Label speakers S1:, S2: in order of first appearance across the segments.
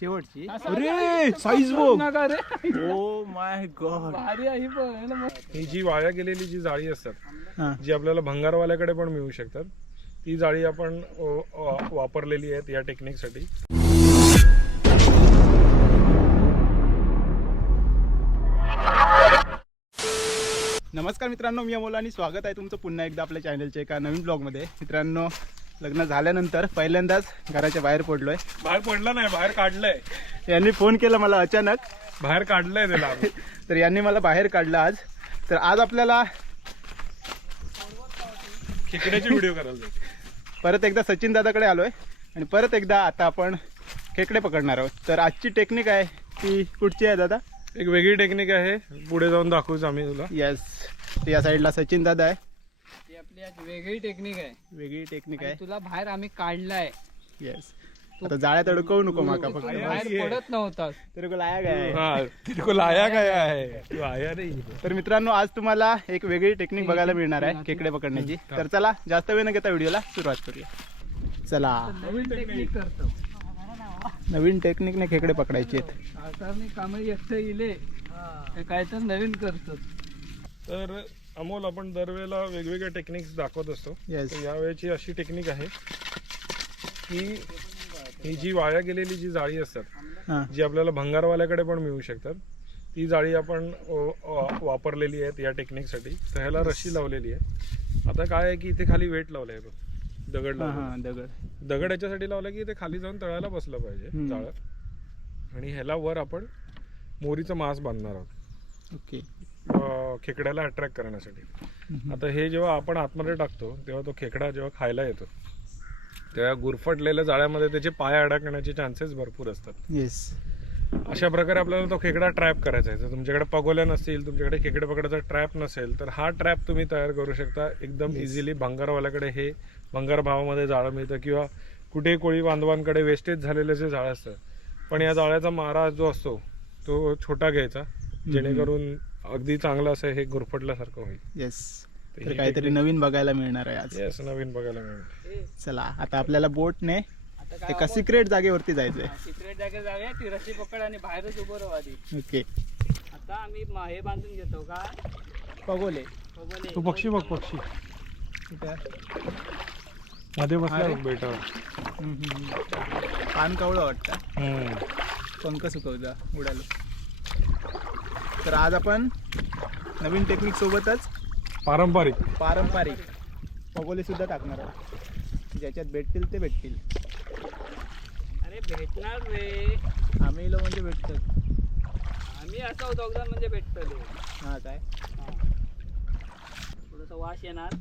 S1: शेवटची. अरे साईज बघ.
S2: नका रे
S1: ओ माय गॉड
S2: भारी आहे बघ हे ना मग.
S3: ही जी वाया गेलेली जी जाळी असतात जी आपल्याला भंगारवाल्याकडे पण मिळू शकतात ती जाळी आपण अ, अ, वापरलेली आहेत या टेक्निकसाठी.
S1: नमस्कार मित्रांनो मी अमोल आणि स्वागत आहे तुमचं पुन्हा एकदा आपल्या चॅनलच्या एका नवीन ब्लॉगमध्ये मित्रांनो लग्न झाल्यानंतर पहिल्यांदाच घराच्या बाहेर पडलोय.
S3: बाहेर पडला नाही बाहेर काढलंय.
S1: यांनी फोन केला मला अचानक.
S3: बाहेर काढलंय त्याला. आम्ही.
S1: तर यांनी मला बाहेर काढलं आज. तर आज आपल्याला
S3: खेकड्याची व्हिडिओ करायला जायचं.
S1: परत एकदा सचिन दादाकडे आलोय आणि परत एकदा आता आपण खेकडे पकडणार आहोत. तर आजची टेक्निक आहे ती कुठची आहे दादा?
S3: एक वेगळी टेक्निक आहे. पुढे जाऊन दाखवूच आम्ही तुला.
S1: येस या साईडला सचिन दादा आहे.
S2: आपली आज वेगळी टेक्निक आहे.
S1: वेगळी टेक्निक
S2: आणि
S1: आहे.
S2: तुला बाहेर आम्ही काढलाय.
S1: येस आता जाळ्यात अडकवू नको माका
S2: तू
S1: फक्त
S2: बाहेर पडत नव्हतास.
S1: तर लाया काय
S3: हा. तिरको लाया काय आहे तू आया नाही.
S1: तर मित्रांनो आज तुम्हाला एक वेगळी टेक्निक बघायला मिळणार आहे खेकडे पकडण्याची. तर चला जास्त वेळ न घेता व्हिडिओला सुरुवात करूया. चला.
S2: नवीन टेक्निक करतो.
S1: नवीन टेक्निकने खेकडे पकडायचे आहेत.
S2: आता मी कामे एकटं इले. हे. काय तर नवीन करतो
S3: तर अमोल आपण दरवेळेला वेगवेगळ्या टेक्निक्स दाखवत असतो. तर यावेळेची अशी टेक्निक आहे की ही जी वाया गेलेली जी जाळी असतात
S1: हां.
S3: जी आपल्याला भंगारवाल्याकडे पण मिळू शकतात ती जाळी आपण अ, अ, वापरलेली आहेत या टेक्निकसाठी तर ह्याला रशी लावलेली आहे. आता काय आहे की इथे खाली वेट लावलं आहे बघ. दगड
S1: हां
S3: लावलं
S1: हां दगड.
S3: दगड याच्यासाठी लावलं की ते खाली जाऊन तळायला बसलं पाहिजे
S1: हम्म.
S3: जाळं आणि ह्याला वर आपण मोरीचं मांस बांधणार आहोत.
S1: ओके.
S3: खेकड्याला अट्रॅक्ट करण्यासाठी. आता हे जेव्हा आपण आतमध्ये टाकतो तेव्हा तो खेकडा जेव्हा खायला येतो तेव्हा गुरफटलेल्या जाळ्यामध्ये त्याचे पाय अडकण्याचे चान्सेस भरपूर असतात.
S1: येस
S3: अशा प्रकारे आपल्याला तो खेकडा ट्रॅप करायचा आहे. जर तुमच्याकडे पगोल्या नसतील तुमच्याकडे खेकडे पकडायचा ट्रॅप नसेल तर हा ट्रॅप तुम्ही तयार करू शकता. एकदम इझिली भंगारवाल्याकडे हे भंगार भावामध्ये जाळं मिळतं किंवा कुठेही कोळी बांधवांकडे वेस्टेज झालेले जे जाळं असतं. पण या जाळ्याचा मारा जो असतो तो छोटा घ्यायचा. जेणेकरून अगदी चांगलं असं हे गुरफटल्यासारखं होईल.
S1: येस
S3: तर
S1: तर
S3: ही
S1: काहीतरी नवीन बघायला मिळणार आहे आज.
S3: येस नवीन बघायला मिळेल
S1: चला आता आपल्याला बोटने एका सिक्रेट जागेवरती जायचंय?
S2: सिक्रेट जागे जागे ती रशी पकड आणि बाहेरच उभं राहू आधी.
S1: ओके
S2: आता आम्ही म- हे बांधून घेतो का?
S1: पगोले.
S2: बघले
S3: तू पक्षी बघ पक्षी. मध्ये बसला
S1: अरे.
S3: बघ बेटावर.
S1: पान कावळं वाटतं.
S3: हम्म.
S1: पंख सुकवता उडालो. तर आज आपण नवीन टेक्निक सोबतच
S3: पारंपरिक.
S1: पारंपरिक पगोले सुद्धा टाकणार आहोत. ज्याच्यात भेटतील ते भेटतील.
S2: अरे भेटणार रे.
S1: आम्ही लो म्हणजे भेटतात
S2: आम्ही असं दोघदा म्हणजे भेटतले
S1: हा काय?
S2: थोडस वास येणार.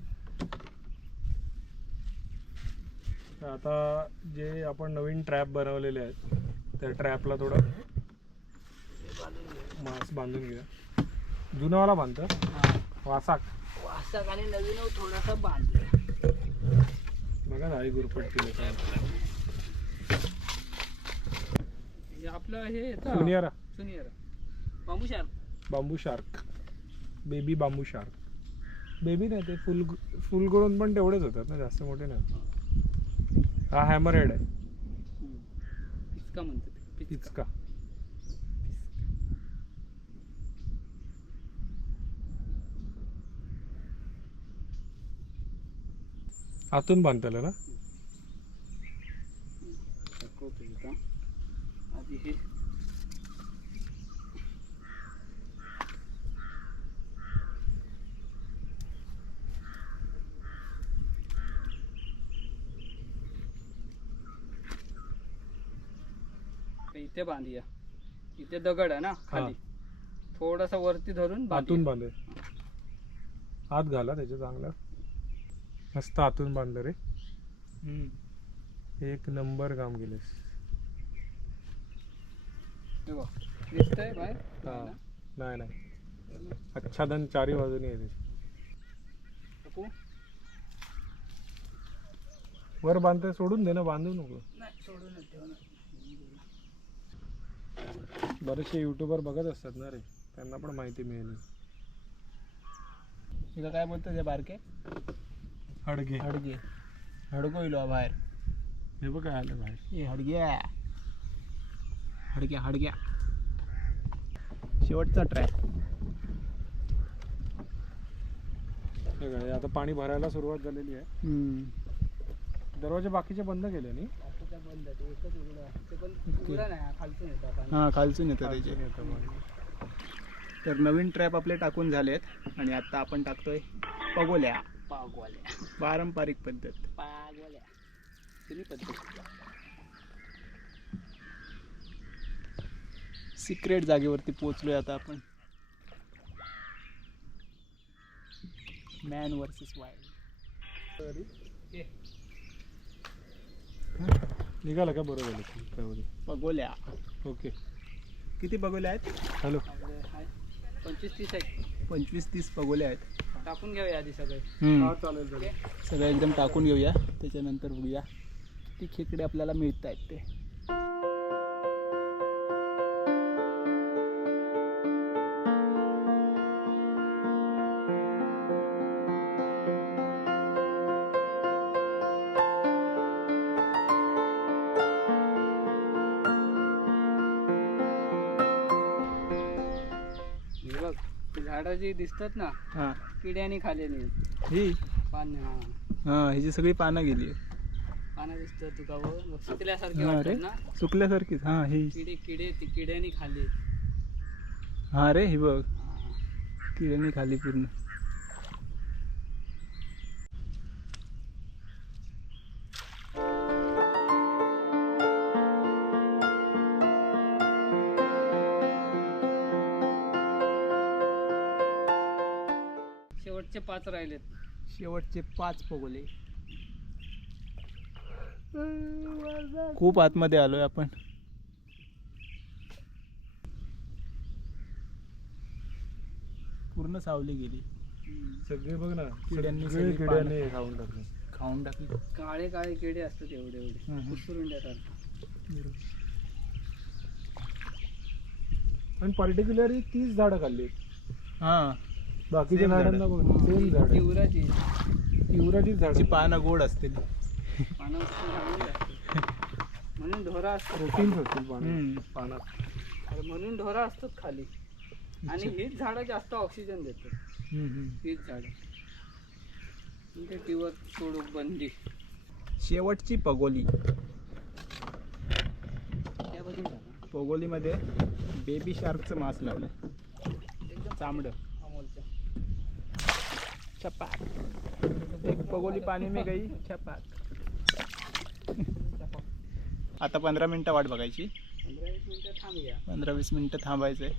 S3: तर आता जे आपण नवीन ट्रॅप बनवलेले आहेत त्या ट्रॅपला थोडं मांस बांधून घेऊया. जुनावाला बांधतं वासाक.
S2: वासाक आणि नवीन थोडासा बांधलं
S3: बघा ना आई गुरपट केलं काय
S2: हे आपलं हे येतं.
S3: सुनियारा.
S2: सुनियर. Bamboo shark.
S3: Bamboo shark. Baby bamboo shark. Baby नाही ते फुल फुल करून पण तेवढेच होतात ना जास्त मोठे नाही हा. हॅमर हेड आहे.
S2: पिचका म्हणतो पिचका.
S3: आतून बांधताल ना?
S2: इथं. आधी हे इथे बांधूया. इथे दगड आहे ना खाली. थोडासा वरती धरून
S3: आतून
S2: बांधूया.
S3: बांधे हात घाला त्याच्या चांगला. मस्त आतून बांधलं रे. एक नंबर काम केलेस. नाही नाही. आच्छादन चारी बाजूनी
S2: टाकू?
S3: वर बांधते सोडून दे ना बांधू नको. बरेचसे युट्यूबर बघत असतात ना रे. त्यांना पण माहिती मिळेल.
S1: तुला काय बोलतो ते बारके?
S3: हडगे.
S1: हडगे. हडगो इलो बाहेर.
S3: हे बघ काय आलं बाहेर.
S1: ए हडग्या. हडग्या हडग्या. शेवटचा ट्रॅक
S3: आता पाणी भरायला सुरुवात झालेली आहे. दरवाजे बाकीचे बंद केले नाही.
S1: हां खालचून येतं त्याचे. तर नवीन ट्रॅप आपले टाकून झालेत आणि आता आपण टाकतोय पगोल्या.
S2: पागवाल्या
S1: पारंपरिक पद्धत.
S2: पागवाल्या जुनी पद्धत.
S1: सिक्रेट जागेवरती पोहोचलोय आता आपण. मॅन वर्सेस वाईल्ड
S3: निघालं का बरं झालं त्यामध्ये
S1: पगोल्या
S3: ओके.
S1: किती पगोल्या आहेत?
S3: हॅलो.
S2: पंचवीस तीस आहे
S1: पंचवीस तीस पगोल्या आहेत.
S2: टाकून घेऊया आधी सगळे.
S3: हा चालेल चालेल.
S1: सगळं एकदम टाकून घेऊया. त्याच्यानंतर बघूया ती खेकडे आपल्याला मिळत आहेत ते.
S2: दिसतात ना
S1: हां.
S2: किड्यानी खाल्लेली.
S1: ही?
S2: पान हा.
S1: हां ह्याची सगळी पानं गेली
S2: पानं दिसतात तुका व सुकल्यासारखी
S1: हां रे
S2: वाटतात ना?
S1: सुकल्यासारखीच हां ही.
S2: किडे किडे ती किड्यानी खाल्ली.
S1: हां रे ही बघ. किड्यानी खाली पूर्ण.
S2: शेवटचे पाच राहिलेत.
S1: शेवटचे पाच पगोले. खूप आतमध्ये आलोय आपण. पूर्ण सावली गेली.
S3: सगळे बघ ना
S1: किड्यांनी
S3: सगळे
S1: सगळी
S3: किड्याने खाऊन टाकले.
S1: खाऊन टाकली.
S2: काळे काळे किडे असतात एवढे एवढे.
S1: हम्म.
S2: कुसुरुंड्यासारखे
S3: आणि पर्टिक्युलरली तीच झाडं खाल्ली.
S1: हां.
S3: बाकीच्या
S1: Same
S3: झाडांना
S1: झाडं.
S3: बघ सेम झाड.
S2: तिवराची
S3: तिवराचीच झाड
S1: त्याची पानं गोड असतील.
S2: पानं उचलून. म्हणून ढोरा असतात.
S3: प्रोटीन्स असतील पाण्यात
S1: हम्म.
S3: पानात
S2: अरे म्हणून ढोरा असतात खाली. आणि हीच झाडं जास्त ऑक्सिजन देतात.
S1: हम्म, हम्म.
S2: हीच झाडं. म्हणजे टिवर सोडूक बंदी.
S1: शेवटची पगोली.
S2: त्या बाजूला ना
S1: पगोलीमध्ये बेबी शार्कचं मांस लावलं चामडं. छपाक. एक पगोली पाणी में गई छपाक. आता पंधरा मिनटं वाट बघायची.
S2: पंधरा वीस मिनिटं थांबूया
S1: पंधरा वीस मिनटं थांबायचं आहे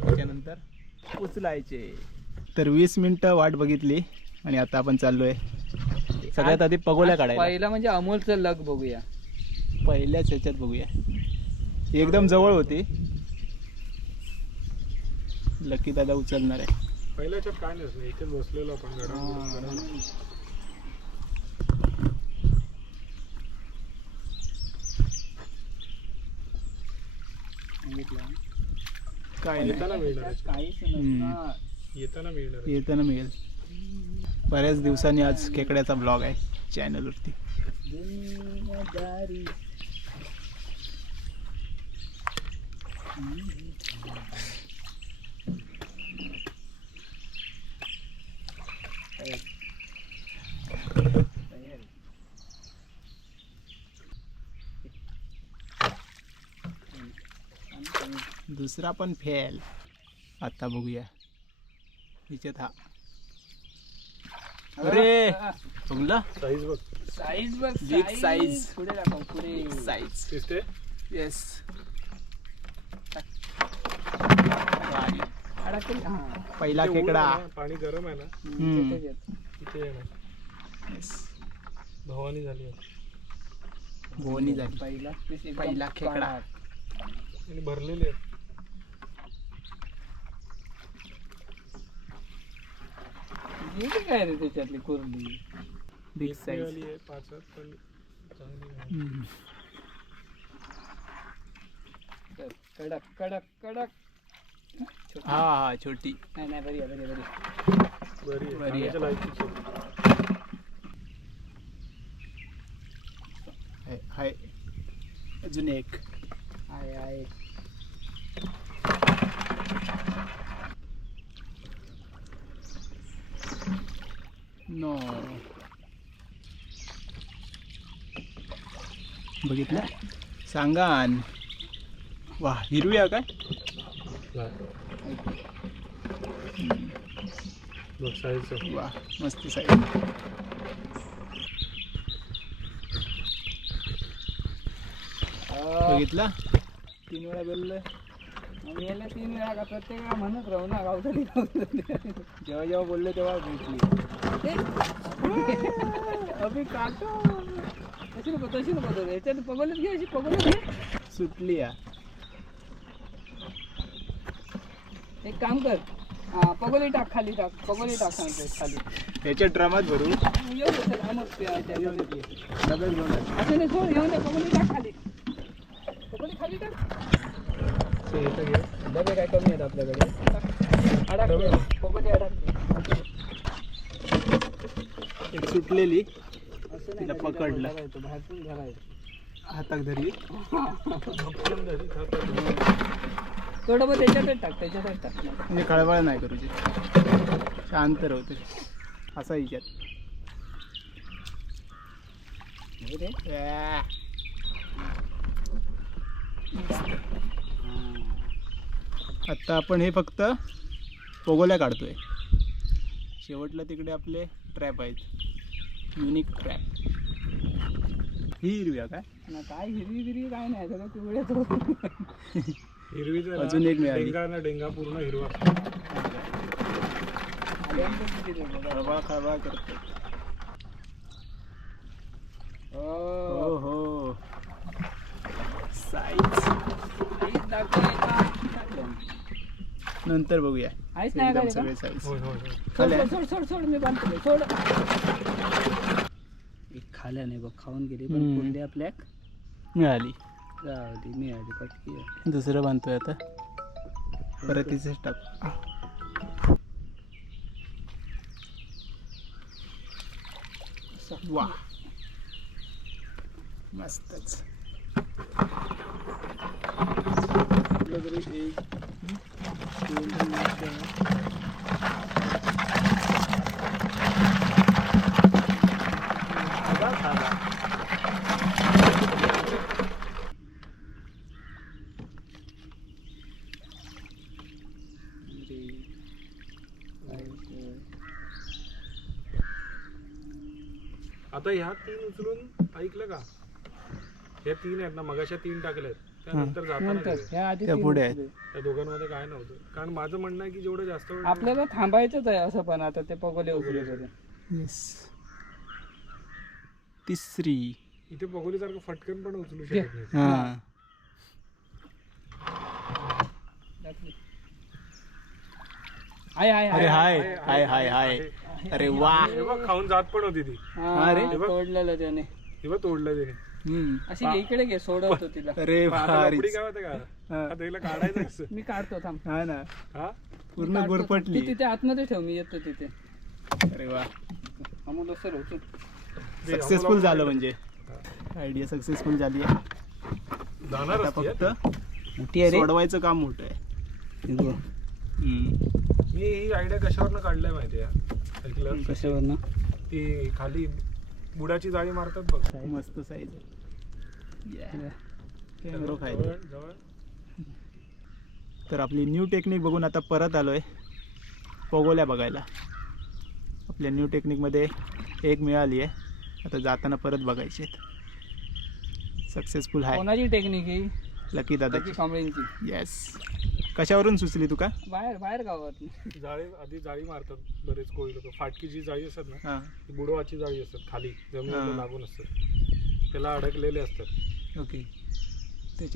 S1: त्याच्यानंतर उचलायचे. तर वीस मिनटं वाट बघितली आणि आता आपण चाललोय. सगळ्यात आधी पगोल्या काढायला.
S2: पहिला म्हणजे अमोलचं लग बघूया.
S1: पहिल्याच ह्याच्यात बघूया. एकदम जवळ होती. लकी दादा उचलणार आहे.
S3: पहिल्याच्यात काय नसलं इथेच बसलेलो आपण.
S2: सांगितलं
S1: काय नाही.
S3: येताना मिळणार.
S2: काहीच
S3: येताना मिळणार.
S1: येताना मिळेल. बऱ्याच दिवसांनी आज खेकड्याचा ब्लॉग आहे चॅनलवरती
S2: दुनियादारी
S1: दुसरा पण फेल. आता बघूया. हिच्यात हा. अरे बघला?
S3: साईज बघ.
S2: साईज बघ
S1: Big size.
S2: पुढे दाखव पुढे.
S1: साईज
S3: दिसते
S1: येस पहिला खेकडा.
S3: पाणी गरम आहे ना.
S2: तिथे.
S3: भवानी झाली.
S1: गोवणी झाली.
S2: पहिला
S1: पहिला खेकडा.
S2: काळा.
S3: आणि
S2: काय रे त्याच्यातली कुर्ली
S1: बिग साईज
S3: आहे पाचात पण चांगली आहे.
S2: कडक कडक कडक छोटी.
S1: हा हा छोटी
S2: नाही नाही बरी आहे बरी आहे, बरी आहे.
S3: बरी आहे.
S1: बरी आहे.
S3: खाण्याच्या लायकीची आहे.
S1: हाय- हाय अजून एक
S2: आहे आहे नो
S1: बघितलं? सांगा वा हिरव्या काय? वा मस्त साईज. बघितला? तीन वेळा बोललं
S2: आणि याला तीन वेळा का? प्रत्येक वेळा म्हणत राहू ना गावसाठी
S1: जेव्हा जेव्हा बोललो तेव्हा भेटली.
S2: अभि काटो। तशी नको तशी नको तर याच्यात पगोलीत घे अशी पगोलीत घे
S1: सुटली या
S2: एक काम कर। हा पगोली टाक खाली टाक पगोली टाक सांगते खाली।
S1: त्याच्या ड्रामात भरू?
S2: येऊ दे चल, हा मग ते
S1: घेऊन आले.
S2: असं नाही सोड येऊन दे पगोली टाक खाली. पगोली खाली टाक. डबे काय कमी आहेत आपल्याकडे. अडक पगोली अडक
S1: एक सुटलेली तिला पकडलं. हातात धरली
S2: तो डबा त्याच्यातच टाक त्याच्यातच टाक
S1: म्हणजे कळवळ नाही करूची शांत राहते असा विचार
S2: रे.
S1: या. आत्ता आपण हे फक्त पोगोल्या काढतोय शेवटला तिकडे आपले ट्रॅप आहेत युनिक ट्रॅप ही हिरवी आहे काय
S2: ना काय हिरवी बिरवी काय नाही सगळं पिवळ्याच
S3: ना,
S1: अजून एक मिळाली.
S3: डेंगा ना डेंगा पूर्ण हिरवा.
S1: खळबळ खळबळ करते
S2: हो.
S1: हो साईज. नंतर बघूया
S2: आहेच नाही
S1: एकदम
S2: का
S1: सगळे साईज
S3: होय होय होय
S2: सोड
S1: खाल्या?
S2: सोड सोड सोड मी बांधतो सोड एक खाल्या नाही बघ खाऊन गेली पण
S1: हम्म.
S2: कोंडे आपल्या
S1: मिळाली
S2: जाऊ दे मिळाली पटकी आहे.
S1: दुसरं बांधतोय आता परत तिथेच टाक वा मस्तच आपलं तरी एक
S3: आता ह्या तीन उचलून ऐकलं का? ह्या तीन आहेत ना मगाशा तीन टाकल्यात त्यानंतर जाताना
S2: नंतर
S3: गेले.
S2: ह्या आधी
S1: त्या
S2: तीन
S1: पुढे
S2: होते.
S1: आहेत.
S3: त्या दोघांमध्ये काय नव्हतं. कारण माझं म्हणणं आहे की जेवढं जास्त वेळ
S2: आपल्याला थांबायचंच आहे असं पण आता ते पगोले उचले तरी
S1: येस तिसरी.
S3: इथे पगोलीसारखं फटकन पण उचलू. शकत नाही.
S1: हा.
S2: आहे आहे
S1: अरे
S2: आहे
S1: हाय हाय हाय. हाय अरे वा.
S3: हे खाऊन जात पण होती ती.
S2: हा
S1: अरे.
S2: रे तोडलेलं त्याने.
S3: हे बघ तोडलं तिने.
S2: अशी घे, इकडे घे सोडवतो तिला.
S1: अरे भारी.
S3: काय होतं का
S1: हा.
S3: आता हिला काढायचं कसं?
S2: मी काढतो थांब.
S1: हा ना.
S3: हा?
S1: पूर्ण
S2: काढतो.
S1: गुरपटली
S2: तू तिथे आतमध्ये ठेव मी येतो तिथे.
S1: अरे वा.
S2: अमोल सर होतो
S1: सक्सेसफुल झालं म्हणजे. आयडिया सक्सेसफुल झाली आहे.
S3: जाणार
S1: आता
S3: असती,
S1: फक्त.
S2: मोठी
S1: सोडवायचं काम मोठं आहे.
S3: मी ही आयडिया कशावरनं काढलाय माहिती आहे? ऐकलं?
S2: कशावर ना
S3: ती खाली बुडाची जाळी मारतात बघ.
S1: मस्त साईज कॅमेरो तर आपली न्यू टेक्निक बघून आता परत आलोय. पोगोल्या बघायला. आपल्या न्यू टेक्निकमध्ये एक मिळाली आहे. आता जाताना परत बघायची सक्सेसफुल आहे
S2: कोणाची टेक्निक ही?
S1: लकी दादा
S2: बाकी कांबळींची.
S1: येस कशावरून सुचली तुका
S2: बाहेर बाहेर गावात.
S3: जाळी आधी जाळी मारतात बरेच कोळी लोक. फाटकीची जाळी असतात ना
S1: हां.
S3: ती बुडवाची जाळी असतात खाली. जमिनीला. लागून असतात. त्याला अडकलेले असतात.
S1: ओके.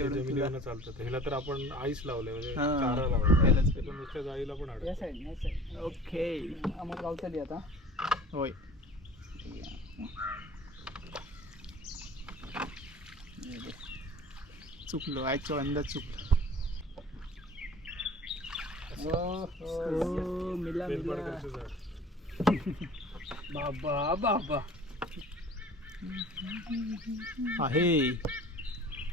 S3: ते
S1: त्याच्यावरून तुला
S3: जमिनीवरनं चालतात ह्याला तर आपण आईस लावलंय म्हणजे
S1: हा.
S3: चारा लावलाय.
S1: यालाच
S3: ते पण नुसत्या जाळीला पण
S2: या
S3: अडकत
S2: साईड या साईड
S1: ओके.
S2: अमोल गावतली आता.
S1: होय. चुकलो आजचो अंदाज चुकलो.
S2: हो हो
S1: ओ मिला. मिला
S3: बेलपाडकरचं झाड
S2: बाबा बाबा.
S1: आहे.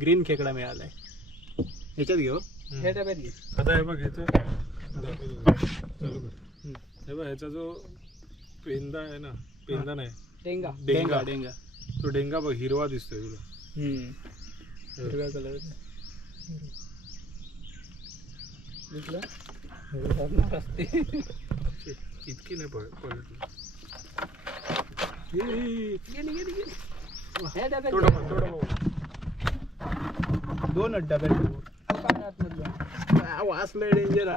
S3: ग्रीन
S1: खेकडा मिळालाय. ह्याच्यात घेऊ.
S2: ह्या डब्यात घे.
S3: आता हे बघ ह्याचं चालू कर हे बघ ह्याचा जो पेंदा आहे ना पेंदा नाही.
S2: डेंगा.
S3: डेंगा.
S1: डेंगा
S3: तो डेंगा बघ हिरवा दिसतोय तुला.
S1: हम्म. हिरव्या कलर
S2: दिसलं? असते.
S3: इतकी नाही
S2: गेली ह्या डब्यात
S3: थोडं. बघ, थोडं बघ.
S1: दोन
S2: आतमधलं.
S1: वाचलंय डेंजर.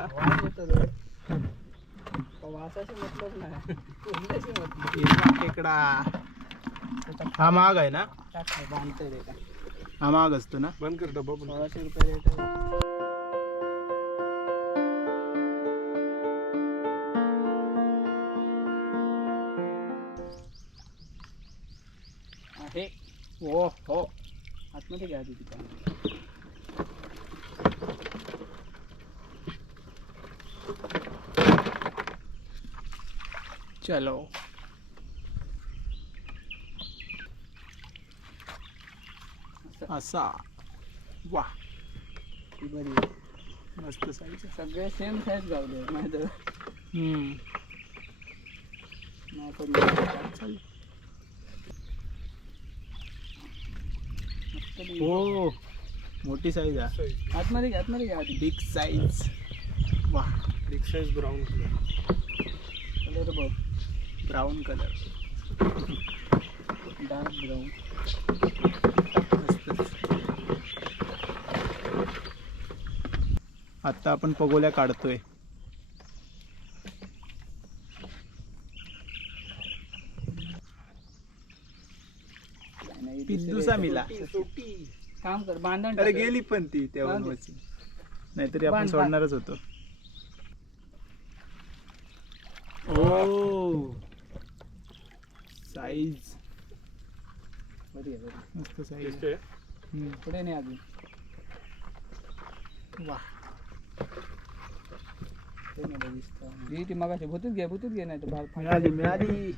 S2: वासाशी मतलब नाही
S1: खेकडा हा महाग आहे ना
S2: बांधतोय.
S1: हा महाग असतो ना
S3: बंद कर डब्बा पण
S2: सोळाशे रुपये रेट आहे. आहे
S1: हो हो
S2: आतमध्ये घ्या तिथं
S1: चलो।
S2: असं।
S1: वा
S2: बरी.
S1: मस्त साईज
S2: सगळे सेम साईज गावले नाही बी.
S1: हो. मोठी साईज आहे.
S2: आतमध्ये घ्या आतमध्ये घ्या
S1: बिग साईज वा
S3: बिग साईज ब्राऊन
S2: कलर बघ.
S1: Brown colour
S2: dark brown.
S1: आता आपण पगोल्या काढतोय. पिंदुसा मिला
S2: काम कर बांधण
S1: अरे. गेली पण ती तेव्हा. नाहीतरी आपण सोडणारच होतो. ओ. साईज. मस्त साईज
S2: पुढे नाही अजून.
S1: वा.
S2: ते मगाशी भूतूच घे भूतूच घे नाही तर
S1: मिळाली मिळाली.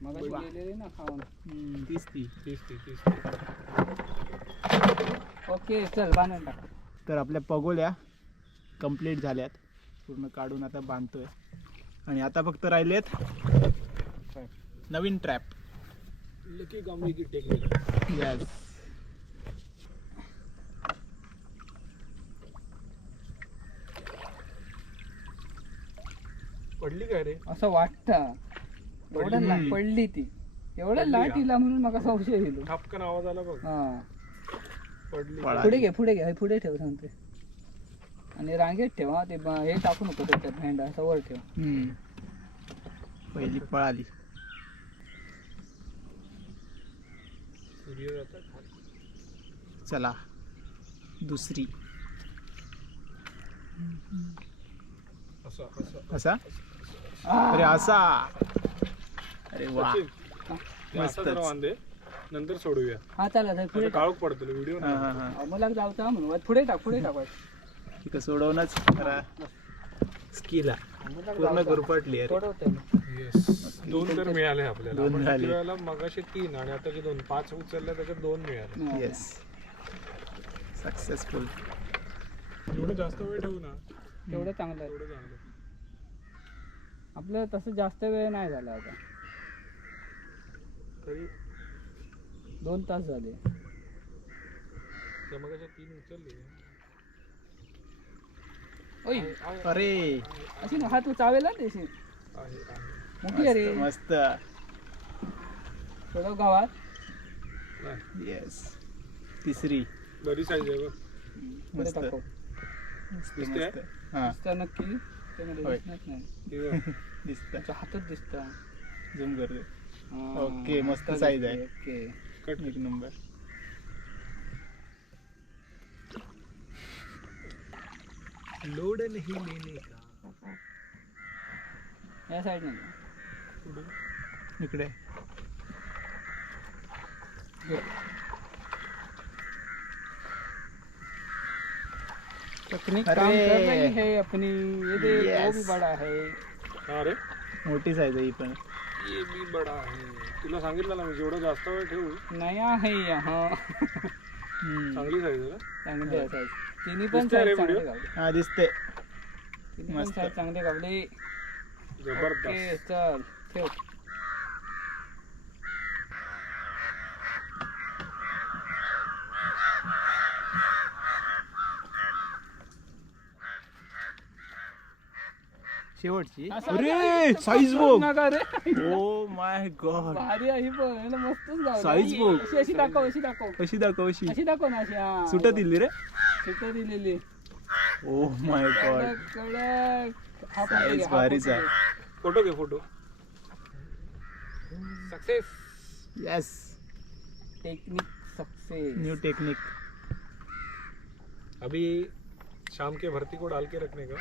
S2: मगाशी. गेलेली ना खाऊन.
S1: ती
S3: तीस ती तीस
S2: ओके चल बांधून टाक.
S1: तर आपल्या पगोल्या कंप्लीट झाल्यात. पूर्ण काढून आता बांधतोय. आणि आता फक्त राहिलेत नवीन ट्रॅप.
S3: लकी गामी की टेक्निक
S1: यस
S3: पडली काय रे?
S2: असं वाटतं. एवढं
S1: पडली.
S2: ला- पडली ती. एवढं
S3: पडली
S2: लाट
S3: का?
S2: इला म्हणून मला संशय येलो
S3: ठापकन आवाज आला बघ.
S2: हा.
S3: पडली.
S2: पुढे घे पुढे घे. हे पुढे ठेव सांगते. आणि रांगेत ठेव हा. ते ब- हे टाकू नको त्याच्यात भेंडा असं वर ठेव.
S1: हम्म. पहिली पळाली
S3: सूर्य जाता खाली.
S1: चला. दुसरी.
S3: असं असं
S1: असा
S2: आ,
S1: अरे असा. अरे वा.
S3: नंतर सोडूया.
S2: हा चालेल, पुढे
S3: काळोख पडतो व्हिडिओ
S1: हा हा हा.
S2: मला जाऊचा म्हणून. पुढे टाक पुढे टाक.
S1: ठीक आहे सोडवणंच जरा स्किल पूर्ण
S2: सोडवतोय.
S3: येस दोन तर मिळाले आपल्याला.
S1: दोन मिळाले.
S3: मगाशी तीन आणि आता जे दोन पाच उचलले त्याच्यात दोन मिळाले.
S1: येस सक्सेसफुल
S3: जेवढं जास्त वेळ ठेवू ना
S2: तेवढं चांगलं आहे.
S3: तेवढं चांगलं
S2: आपलं तसं जास्त वेळ नाही झाला आता.
S3: तरी
S2: दोन तास झाले.
S3: त्या मगाशी तीन उचलले.
S2: ओय.
S1: अरे.
S2: अशी ना हात चावेल
S3: आहे आहे.
S2: मोठी आहे रे.
S1: मस्त
S2: थोडं गावात.
S1: येस तिसरी.
S3: बरी साईज आहे बघ.
S2: पुढे
S1: मस्त.
S2: टाकू
S1: मस्त
S3: दिसते?
S1: मस्त. हा.
S2: दिसतं नक्की. त्यामध्ये
S1: होय.
S2: दिसणार नाही.
S3: हे बघ.
S1: दिसत.
S2: त्याच्या हातात दिसतं.
S1: झूम करते
S2: हा,
S1: ओके, मस्त
S2: हातात
S1: size आहे.
S2: दिसते, ओके.
S3: कट
S1: एक नंबर. लोड नाही लेने का
S2: या साईड नाही
S1: इकडे.
S2: तकनीक
S1: अरे.
S2: काम कर रही है अपनी। ये देख वो
S1: Yes.
S2: भी बड़ा है।
S3: अरे.
S1: मोठी साईज आहे ही पण.
S3: ये भी बडा आहे तुला सांगितलं ना मी जेवढं जास्त वेळ ठेवू.
S2: नया है यहाँ।
S1: हम्म.
S3: चांगली साईज आहे ना?
S2: चांगले असायचे तिन्ही पण
S3: दिसतंय रे
S2: साईज चांगले
S3: video?
S2: गावले.
S1: हा दिसते
S2: तिन्ही पण
S1: मस्त.
S2: साईज चांगले गावले.
S3: जबरदस्त.
S2: ओके चल. ठेव.
S1: शेवटची. अरे साईज
S2: पकडू
S1: बघ
S2: नका रे.
S1: ओ माय गॉड
S2: भारी आहे पण याला मस्तच.
S1: Size बघ.
S2: अशी अशी दाखव अशी दाखव.
S1: कशी दाखव अशी.
S2: अशी दाखव ना अशी हा.
S1: सुटत दिली रे.
S2: सुटत दिलेली
S1: ओ माय गॉड
S2: कडक कडक. हा हा
S1: भारीच आहे.
S3: फोटो घे photo. Success
S1: yes
S2: technique success
S1: new technique
S3: अभी शाम के भरती को डाल के रखने का।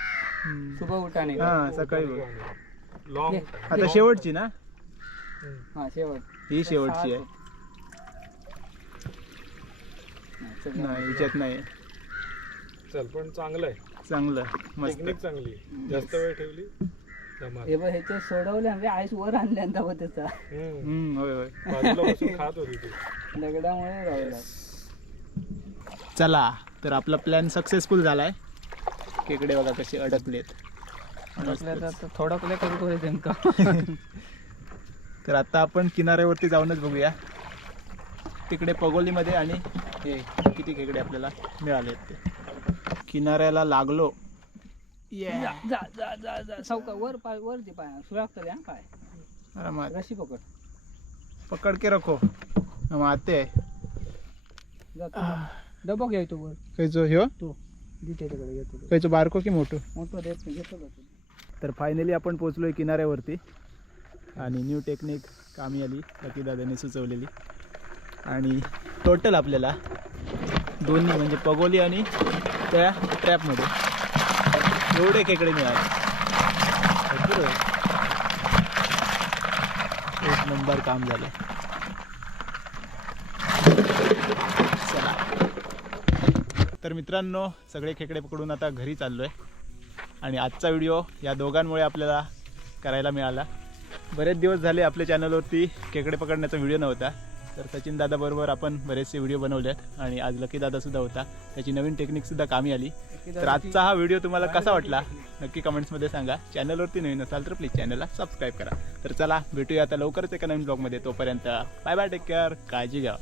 S2: सुबह उठाने का।
S1: हा सकाळी बघ.
S3: लॉन्ग
S2: ये.
S1: आता शेवटची ना?
S2: हा शेवट.
S1: ही शेवटची आहे.
S2: नाही, चल.
S1: नाही हिच्यात नाही.
S3: चल पण चांगलं आहे.
S1: चांगलं मस्त.
S3: टेक्निक चांगली आहे. जास्त वेळ ठेवली.
S2: हे बघ ह्याचे सोडवले म्हणजे आईस वर आणले आणि दाबत त्याचा.
S3: हम्म.
S1: हम्म होय होय.
S3: बाजूला बसून खात होती ती.
S2: दगडामुळे राहिला.
S1: चला तर आपला प्लॅन सक्सेसफुल झालाय. खेकडे बघा कसे अडकलेत.
S2: थोडा कुठे करू त्यांका
S1: तर आता आपण किनाऱ्यावरती जाऊनच बघूया. तिकडे पगोलीमध्ये आणि हे किती खेकडे आपल्याला मिळाले ते. किनाऱ्याला लागलो. Yeah.
S2: जा जा जा जा सावका वर पाय वर दे पाय. सुराख तरी हा पाय.
S1: आरामात.
S2: रशी पकड.
S1: पकड के रखो. हम आते
S2: जा तू. डबा घ्याय तो वर.
S1: खयचो ह्यो
S2: तू. जिथे तिकडे घेतो
S1: खयचो बारको की मोठो
S2: मोठं देत नाही, घेतो का तू?
S1: तर फायनली आपण पोचलोय किनाऱ्यावरती. आणि न्यू टेक्निक कामी आली. लकी दादाने सुचवलेली. आणि टोटल आपल्याला दोन्ही म्हणजे पगोली आणि त्या ट्रॅपमध्ये एवढे खेकडे मिळाले भरपूर एक नंबर काम झालं. तर मित्रांनो सगळे खेकडे पकडून आता घरी चाललो आहे आणि आजचा व्हिडिओ या दोघांमुळे आपल्याला करायला मिळाला. बरेच दिवस झाले आपल्या चॅनलवरती खेकडे पकडण्याचा व्हिडिओ नव्हता. तर सचिन दादाबरोबर आपण बरेचसे व्हिडिओ बनवले आहेत आणि आज लकी दादासुद्धा होता. त्याची नवीन टेक्निकसुद्धा कामी आली. तर आजचा हा व्हिडिओ तुम्हाला कसा वाटला? नक्की कमेंट्समध्ये सांगा. चॅनलवरती नवीन असाल तर प्लीज चॅनलला सबस्क्राईब करा. तर चला भेटूया आता लवकरच एका नवीन ब्लॉगमध्ये तोपर्यंत बाय बाय टेक केअर काळजी घ्या.